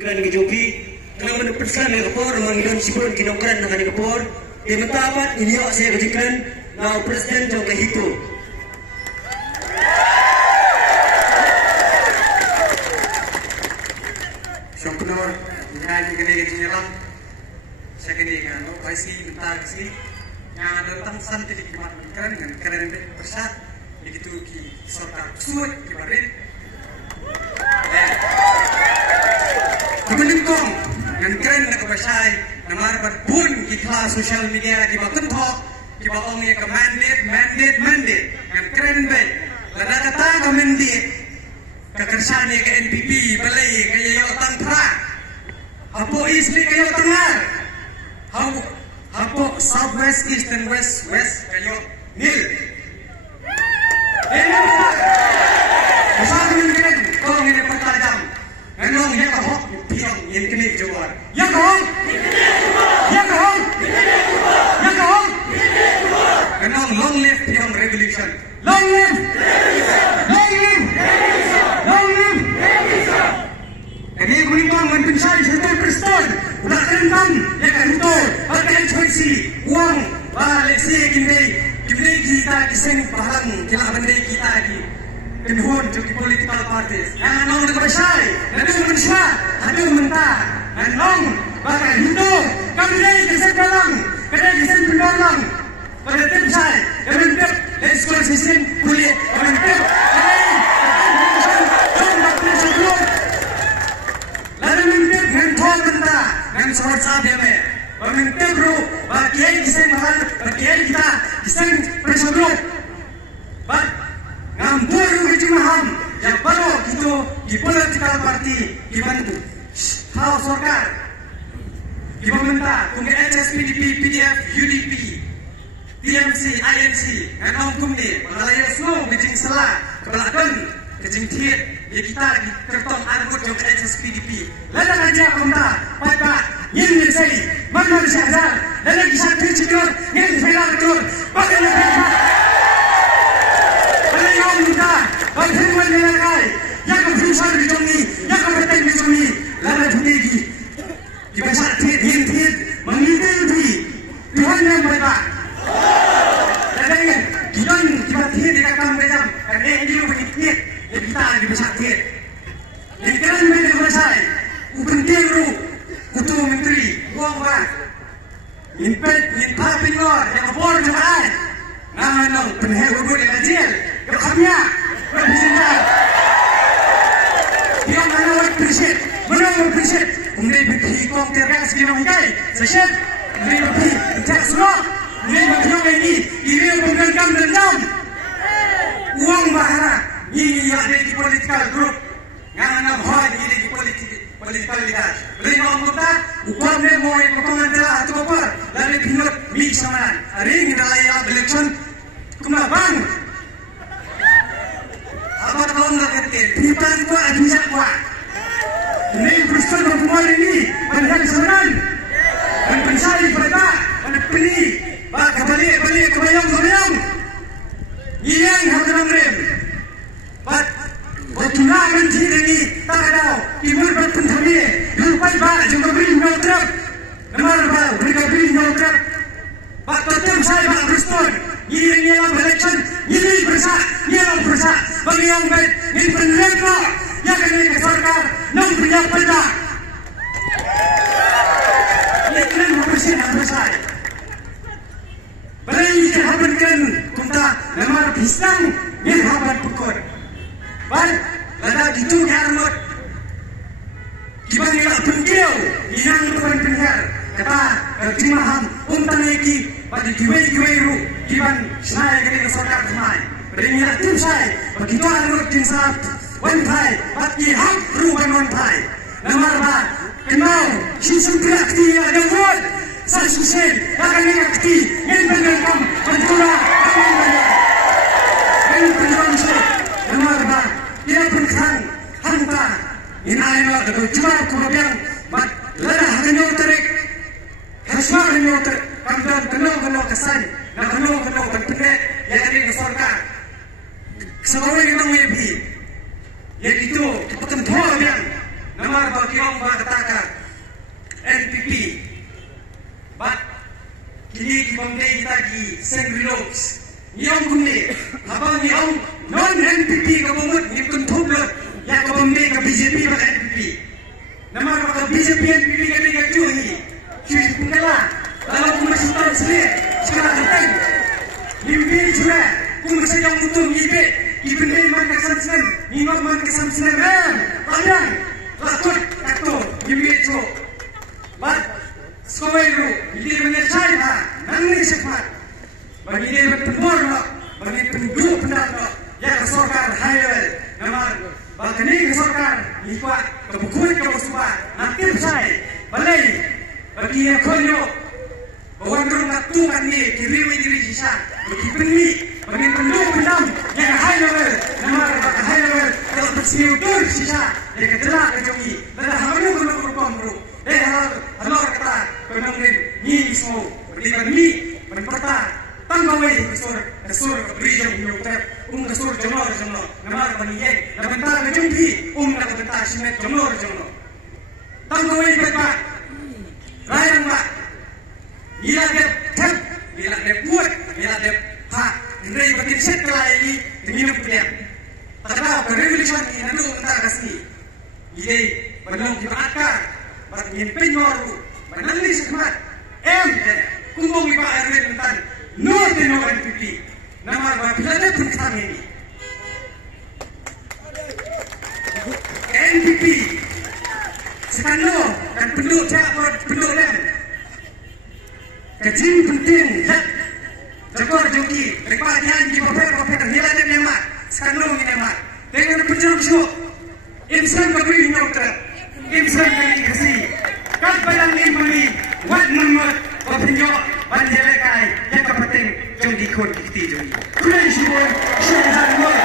Kan kejoki kena menepeskan negapor mangidon sipun kinokran na kanigapor e matapat inyo saya kejikran na presiden jong kahito. Syukur ngaji kene nyelam sakene kan pasti bentar sih yang ada tentang titik keren dengan keren besar begitu ki sorta sulit kibarin kemeningkong yang keren nak bersai namar berpun kita sosial media di bawah kentok di bawah ongnya ke mandate yang keren baik lada kata ke mandate kekersannya ke NPP balai kaya yang otang perang apa isli kaya tengah apa southwest east and west kaya nil besar mungkin kau ini pertajam Enong ya kau piang yang kini jual. Ya kau. Enong long live piang revolution. Long live. Ini kuning menpinsai satu presiden. Udah kentang ya kan itu. Pakai choice uang. Leksi kini kita kisah bahan kila benda kita di. Kenhon juga political parties. Yang nong nak bersai, ada manusia, ada mentah. Yang nong bahkan Hindu, kami ni kisah dalam, kami kisah pendolang. Pada tim saya, kami tip, let's go sistem kulit, kami tip, jom nak sebelum. Lalu tip kenhon mentah, yang soal sahaja me. Kami tip bro, bagi kisah mahal, bagi kita kisah sebelum. Ngampur kejemahan yang baru itu di political party dibantu House Sorkar di pemerintah kumi HSPDP, PDF, UDP, PMC, INC dan kaum kumi mengalami semua kejing selah kebelakan kejing tiet ya kita di kertong angkut juga HSPDP lalu aja pemerintah pada yang disai mana syahzal dan lagi satu cikgu yang disailah betul bagaimana kita berhubungan dengan kai yang berfungsi di sini yang bertemu di sini lalu berdiri di besar tiet mengikuti Tuhan yang mereka dan kita tiet di kakam mereka karena ini bertiet kita di besar tiet yang keren mereka bersai upenting ru kutu menteri uang orang impet pinor yang abor jemaah nganong penhel ubu di kajil Kami berbina. Dia mana appreciate, Umrei berpi kong terkas kena hikai. Sesat, umrei berpi tak semua. Umrei berpi ini, ini mengganggu dendam. Uang bahara, ini yang ada di political group. Yang anak hal ini di political leader. Beri orang kota, upah memori potongan telah atau apa? Lalu pinut mix sama. Hari ini dalam election, kumabang. Apa kau nak kata? Pipan kuat, bisa kuat. Ini Kristen berkumar ini, melihat sebenarnya, menpencari mereka, menepini, balik, kebayang. Yang harus mengrem. Bertunangan jin ini, tak ada. Timur berpenthami, lupai balik, jumpa beri nyotrak. Namar balik, mereka beri nyotrak. Tetap saya balik Kristen. Ini yang election, ini bersah. Bagi yang baik, ini penerima yang kena ke Sorkar, yang punya peda. Ini kena bersih dan bersih. Beri habankan kunta namar pisang, ini haban pukul. Baik, lada gitu nyarmut. Gimana yang penggil, yang bukan penggil. Kata, terjemahan, untan lagi, pada giwai ru, giban saya kena ke Sorkar kemai. Beringat tim saya, begitu arut tim saat, wantai, bagi hak ruban wantai. Namar bat, kenal, susun kreatif ada word, saya susun, akan kreatif, yang mengenam, pentura, akan mengenam. Yang penjualan saya, namar bat, ia penkan, hanta, ini ayat ada jual kurang, bat, ledah hanya terik, hasmar hanya terik, kenal kesan, kenal berpendek, yang ada di Sorkar. Seorang yang mengepi, yaitu kepentuan yang namar bagi orang berkata kini di Bombay kita di St. Willows. Niang kumni, abang niang non NPP government ni kuntup lot, ya ke Bombay ke BJP ke NPP. Nama ke BJP NPP ke ni kacau ni, cuy pungkala. Dalam kumasi tahun sendiri, sekarang datang. Nimbi juga, kumasi yang utuh nimbi, ibendai man kesamsen, minok man kesamsen, pandang, lakut, takto, nimbi itu. But sekolah itu, ini menyesal lah, nangis cepat. Bagi dia berpendor, bagi penduduk pendatang, ya kesorkan higher, nama, bagi ni kesorkan, lipat, kebukuan kebusuhan, nanti besar, balai, bagi yang konyo. Orang tu kan ni kiri sisa, bagi penduduk pendam yang high level, nama high level kalau bersiudur sisa, dia kejelak kejongi, dan haru berlomba bro, halor kata penangin ni semua berlibat ni berperta, tanggawai kesur beriang nyutek, kesur jomor, nama bani ye, bentar kejumpi, nak bentar simet jomor, tanggawai berpa, rayang mak. Bila dia tep, bila dia buat, bila dia pak, ini bagian setelah ini minum dia. Karena revolusi ini nanti entah kasih. Ini belum diakar, bagian penyoru, menangis semat. Kumpul iba air mentan, no tenor NPP. Nama bila dia tentang ini. NPP sekarang kan penduduk cakap penduduk lem. Kecil penting, jago joki, berpakaian di paper, hilang dan nyaman, sekarang ini nyaman. Dengan penjelasan, insan beri nyokter, insan beri kasih. Kalau bayang ini beri, wat nama, penjok, banjelekai, yang penting, jom dikut kita jom. Kurang syukur, syukur.